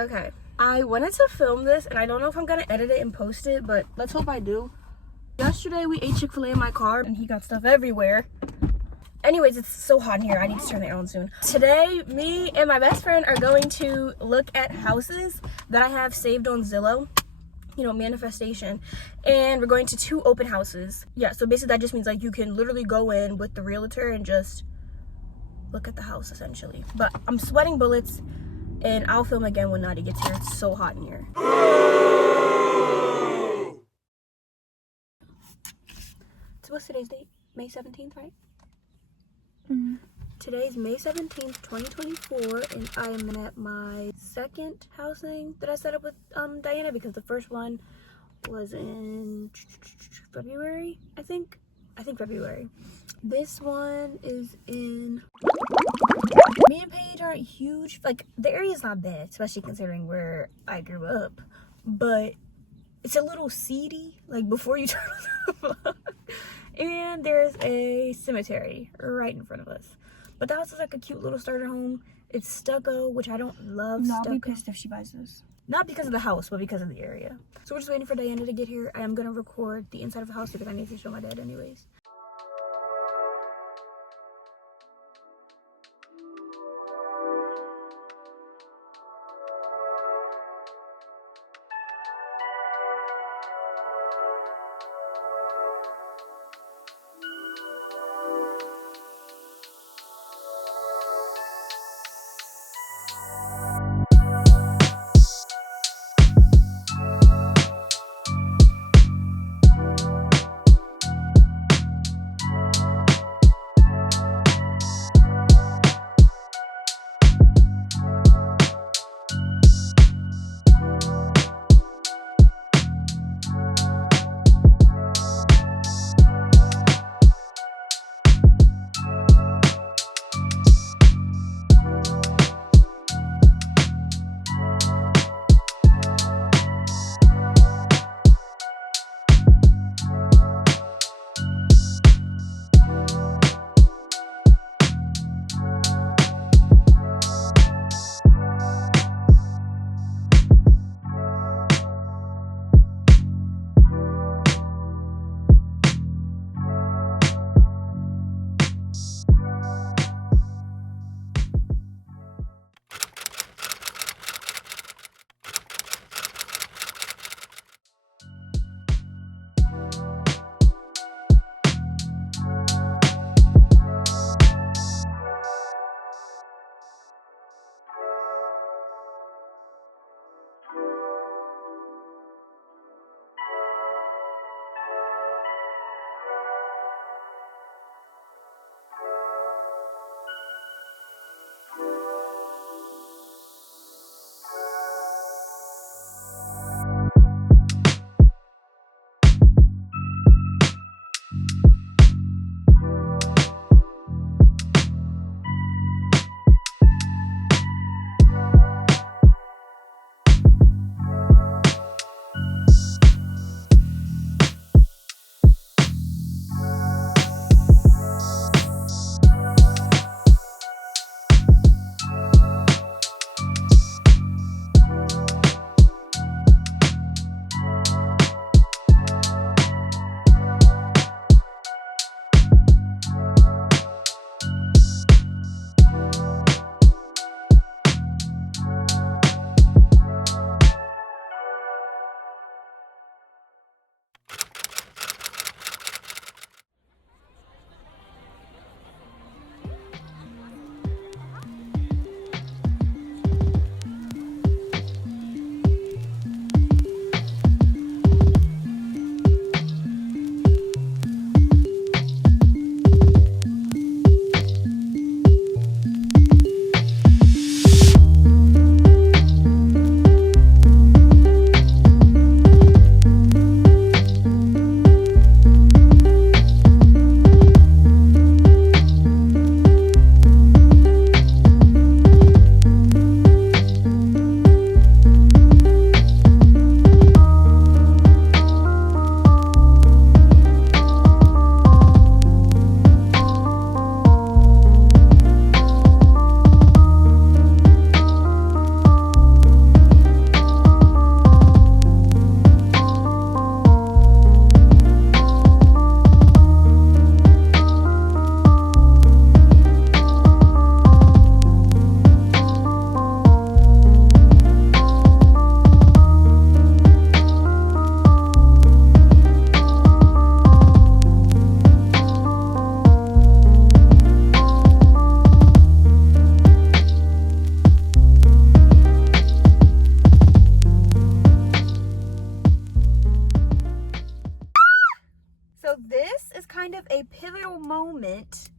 Okay, I wanted to film this and I don't know if I'm gonna edit it and post it, but let's hope I do. Yesterday we ate Chick-fil-A in my car and he got stuff everywhere. Anyways, it's so hot in here. I need to turn the air on soon. Today, me and my best friend are going to look at houses that I have saved on Zillow. You know, manifestation. And we're going to 2 open houses. Yeah, so basically that just means like you can literally go in with the realtor and just look at the house essentially. But I'm sweating bullets and I'll film again when Nadi gets here. It's so hot in here. So what's today's date? May 17th, right? Mm-hmm. Today's May 17th, 2024, and I am at my second housing that I set up with Diana, because the first one was in February, I think February. This one is in... Me and Paige aren't huge, like the area's not bad, especially considering where I grew up, but it's a little seedy, like before you turn on the vlog. And there's a cemetery right in front of us. But the house is like a cute little starter home. It's stucco, which I don't love. No, I'll stucco. be pissed if she buys this. Not because of the house, but because of the area. So we're just waiting for Diana to get here. I am gonna record the inside of the house because I need to show my dad anyways. kind of a pivotal moment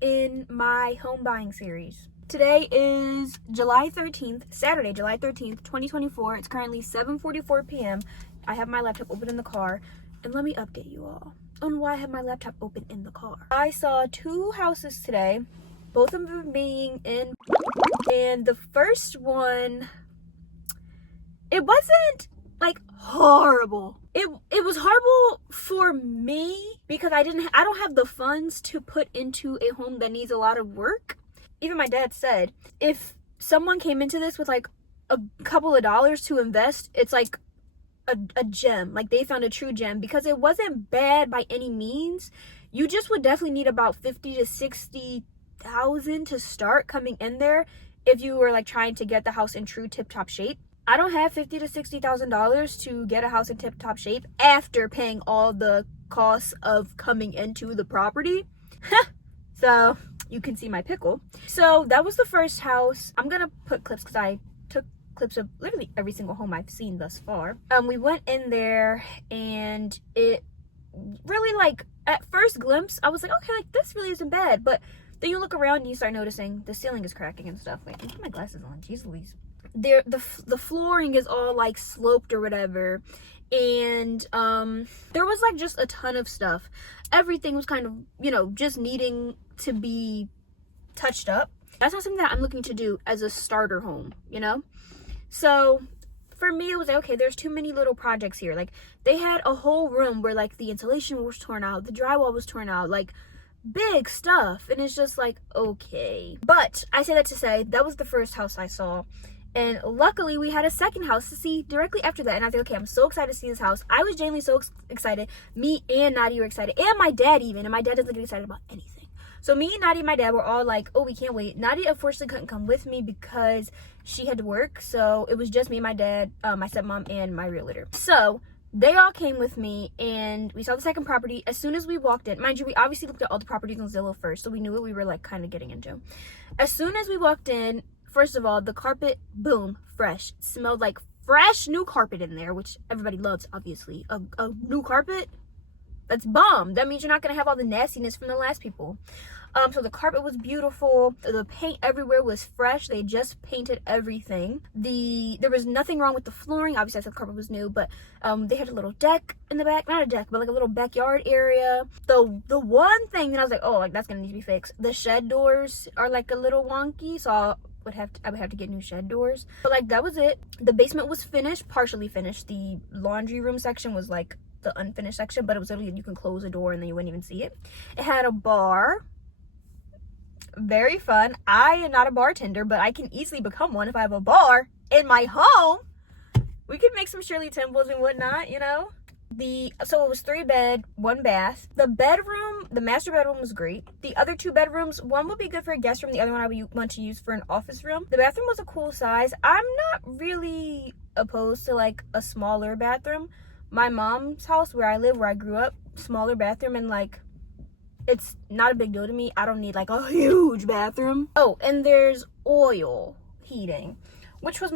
in my home buying series. Today is July 13th, Saturday, July 13th, 2024. It's currently 7:44 p.m. I have my laptop open in the car, and let me update you all on why I have my laptop open in the car. I saw 2 houses today, both of them being in, and the first one, it wasn't like horrible. It was horrible for me because I don't have the funds to put into a home that needs a lot of work. Even my dad said if someone came into this with like a couple of dollars to invest, it's like a gem. Like they found a true gem because it wasn't bad by any means. You just would definitely need about 50 to 60,000 to start coming in there if you were like trying to get the house in true tip-top shape. I don't have $50,000 to $60,000 to get a house in tip-top shape after paying all the costs of coming into the property. So you can see my pickle. So that was the first house. I'm gonna put clips because I took clips of literally every single home I've seen thus far. We went in there and it really, like, at first glimpse I was like, okay, like this really isn't bad, but then you look around and you start noticing the ceiling is cracking and stuff. Wait, let me put my glasses on. Jeez Louise. The flooring is all like sloped or whatever, and there was like just a ton of stuff. Everything was kind of, you know, just needing to be touched up. That's not something that I'm looking to do as a starter home, you know. So for me it was like, okay, there's too many little projects here. Like they had a whole room where like the insulation was torn out, the drywall was torn out, like big stuff, and it's just like, okay. But I say that to say that was the first house I saw. And luckily, we had a second house to see directly after that. And I was like, okay, I'm so excited to see this house. I was genuinely so excited. Me and Nadia were excited. And my dad even. And my dad doesn't get excited about anything. So me, Nadia, and my dad were all like, oh, we can't wait. Nadia, unfortunately, couldn't come with me because she had to work. So it was just me, my dad, my stepmom, and my realtor. So they all came with me. And we saw the second property. As soon as we walked in, mind you, we obviously looked at all the properties on Zillow first. So we knew what we were like kind of getting into. As soon as we walked in, first of all, the carpet, boom, fresh. It smelled like fresh new carpet in there, which everybody loves, obviously. A new carpet, that's bomb. That means you're not going to have all the nastiness from the last people. So the carpet was beautiful. The paint everywhere was fresh. They just painted everything. There was nothing wrong with the flooring. Obviously, I said the carpet was new, but they had a little deck in the back. Not a deck, but like a little backyard area. The one thing that I was like, oh, like that's going to need to be fixed. The shed doors are like a little wonky, so I would have to get new shed doors. But like that was it. The basement was finished, partially finished. The laundry room section was like the unfinished section, but it was literally, you can close a door and then you wouldn't even see it. It had a bar. Very fun. I am not a bartender, but I can easily become one if I have a bar in my home. We could make some Shirley Temples and whatnot, you know. So it was 3 bed, 1 bath. The bedroom, the master bedroom was great. The other 2 bedrooms, one would be good for a guest room, the other one I would want to use for an office room. The bathroom was a cool size. I'm not really opposed to like a smaller bathroom. My mom's house where I live, where I grew up, smaller bathroom, and like it's not a big deal to me. I don't need like a huge bathroom. Oh, and there's oil heating, which was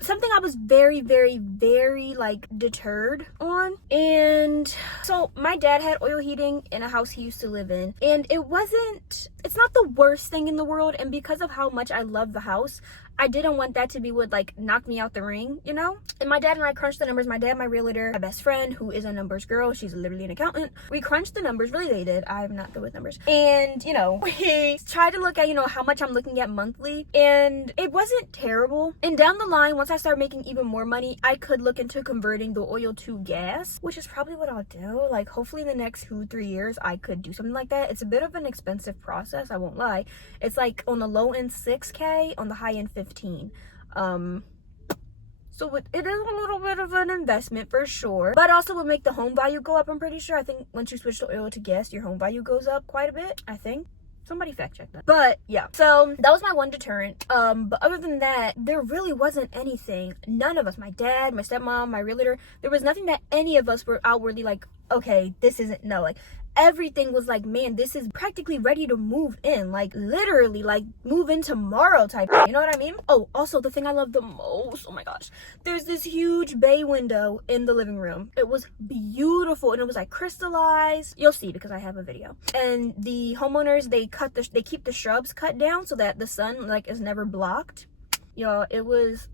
something I was very, very, very like deterred on. And so my dad had oil heating in a house he used to live in, and it's not the worst thing in the world. And because of how much I love the house, I didn't want that to be what like knocked me out the ring, you know? And my dad and I crunched the numbers. My dad, my realtor, my best friend, who is a numbers girl, she's literally an accountant. We crunched the numbers, really they did. I'm not good with numbers. And, you know, we tried to look at, you know, how much I'm looking at monthly, and it wasn't terrible. And down the line, once I start making even more money, I could look into converting the oil to gas, which is probably what I'll do. Like hopefully in the next 2-3 years, I could do something like that. It's a bit of an expensive process, I won't lie. It's like on the low end $6K, on the high end $15K. So it is a little bit of an investment for sure, but also would make the home value go up. I'm pretty sure. I think once you switch the oil to gas, your home value goes up quite a bit, I think. Somebody fact check that. But yeah, so that was my one deterrent. But other than that, there really wasn't anything. None of us, my dad, my stepmom, my realtor, there was nothing that any of us were outwardly like, okay, this isn't, no. Like everything was like, man, this is practically ready to move in, like literally like move in tomorrow type, you know what I mean? Oh, also the thing I love the most, oh my gosh, there's this huge bay window in the living room. It was beautiful, and it was like crystallized. You'll see because I have a video. And the homeowners, they keep the shrubs cut down so that the sun like is never blocked. Y'all, it was,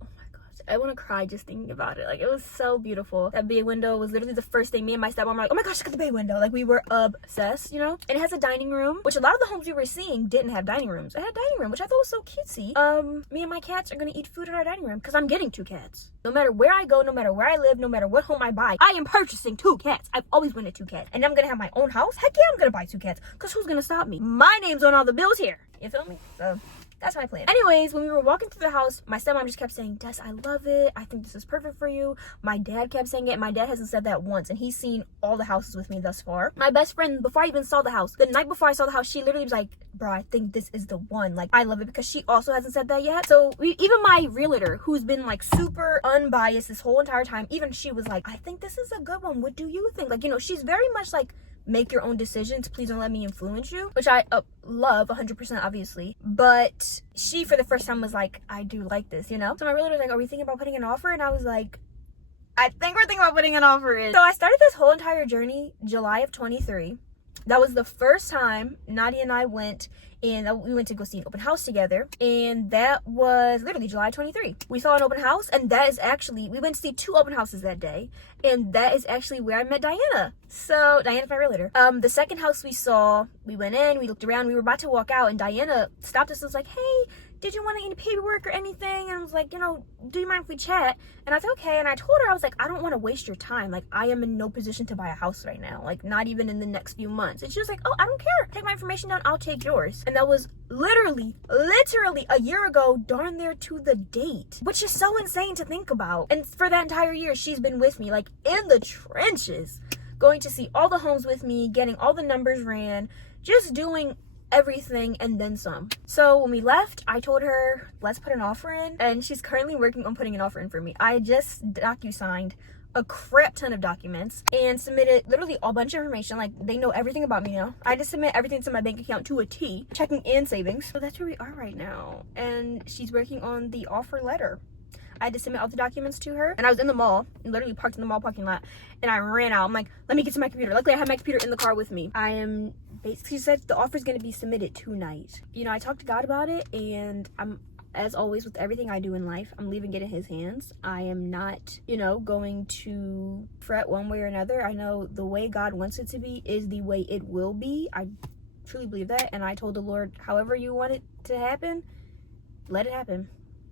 I want to cry just thinking about it. Like, it was so beautiful. That bay window was literally the first thing me and my stepmom were like, oh my gosh, look at the bay window. Like, we were obsessed, you know? And it has a dining room, which a lot of the homes we were seeing didn't have dining rooms. It had dining room, which I thought was so cutesy. Me and my cats are gonna eat food in our dining room because I'm getting 2 cats. No matter where I go, no matter where I live, no matter what home I buy, I am purchasing 2 cats. I've always wanted 2 cats. And I'm gonna have my own house. Heck yeah, I'm gonna buy 2 cats. Because who's gonna stop me? My name's on all the bills here. You feel me? So that's my plan. Anyways, when we were walking through the house, my stepmom just kept saying, Des, I love it. I think this is perfect for you. My dad kept saying it. My dad hasn't said that once, and he's seen all the houses with me thus far. My best friend, before I even saw the house, the night before I saw the house, she literally was like, bro, I think this is the one. Like, I love it, because she also hasn't said that yet. So even my realtor, who's been like super unbiased this whole entire time, even she was like, I think this is a good one. What do you think? Like, you know, she's very much like, make your own decisions, please don't let me influence you, which I love 100%, obviously. But she, for the first time, was like, I do like this, you know? So my realtor was like, are we thinking about putting an offer? And I was like, I think we're thinking about putting an offer in. So I started this whole entire journey July of 23. That was the first time Nadia and I went, and we went to go see an open house together, and that was literally July 23. We saw an open house, and that is actually, we went to see 2 open houses that day, and that is actually where I met Diana. So Diana's my realtor. The second house we saw, we went in, we looked around, we were about to walk out, and Diana stopped us and was like, hey, did you want any paperwork or anything? And I was like, you know, do you mind if we chat? And I said, okay. And I told her, I was like, I don't want to waste your time. Like, I am in no position to buy a house right now. Like, not even in the next few months. And she was like, oh, I don't care. Take my information down. I'll take yours. And that was literally a year ago, darn near to the date, which is so insane to think about. And for that entire year, she's been with me, like, in the trenches, going to see all the homes with me, getting all the numbers ran, just doing everything and then some. So when we left, I told her, let's put an offer in, and she's currently working on putting an offer in for me. I just docu-signed a crap ton of documents and submitted literally a bunch of information. Like, they know everything about me now. I just submit everything to my bank account to a T, checking and savings. So that's where we are right now, and she's working on the offer letter. I had to submit all the documents to her, and I was in the mall, literally parked in the mall parking lot, and I ran out. I'm like, let me get to my computer. Luckily, I had my computer in the car with me. I am basically, she said the offer is going to be submitted tonight. You know, I talked to God about it, and I'm, as always with everything I do in life, I'm leaving it in his hands. I am not, you know, going to fret one way or another. I know the way God wants it to be is the way it will be. I truly believe that, and I told the Lord, however you want it to happen, let it happen.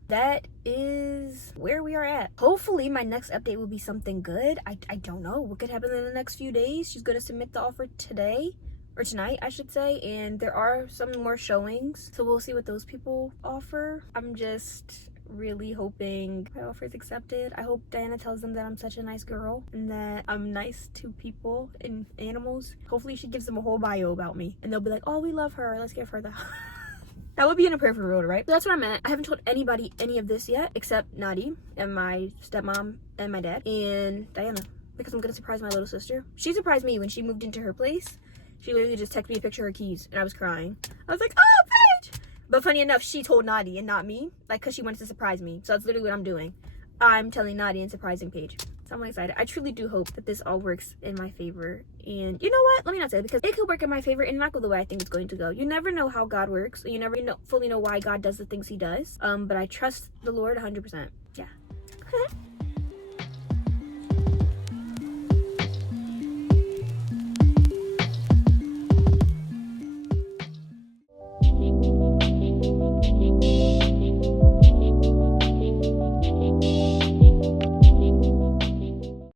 That is where we are at. Hopefully my next update will be something good. I don't know what could happen in the next few days. She's going to submit the offer today, or tonight I should say, and there are some more showings, so we'll see what those people offer. I'm just really hoping my offer is accepted. I hope Diana tells them that I'm such a nice girl and that I'm nice to people and animals. Hopefully she gives them a whole bio about me, and they'll be like, oh, we love her, let's give her the that would be in a prayer for Rhoda, right? So that's what I'm at. I haven't told anybody any of this yet, except Nadi and my stepmom and my dad and Diana, because I'm gonna surprise my little sister. She surprised me when she moved into her place. She literally just texted me a picture of her keys, and I was crying. I was like, oh, Paige! But funny enough, she told Nadi and not me, like, because she wanted to surprise me. So that's literally what I'm doing. I'm telling Nadi and surprising Paige. So I'm excited. I truly do hope that this all works in my favor. And you know what? Let me not say it, because it could work in my favor and not go the way I think it's going to go. You never know how God works. You never fully know why God does the things he does. But I trust the Lord 100%. Yeah.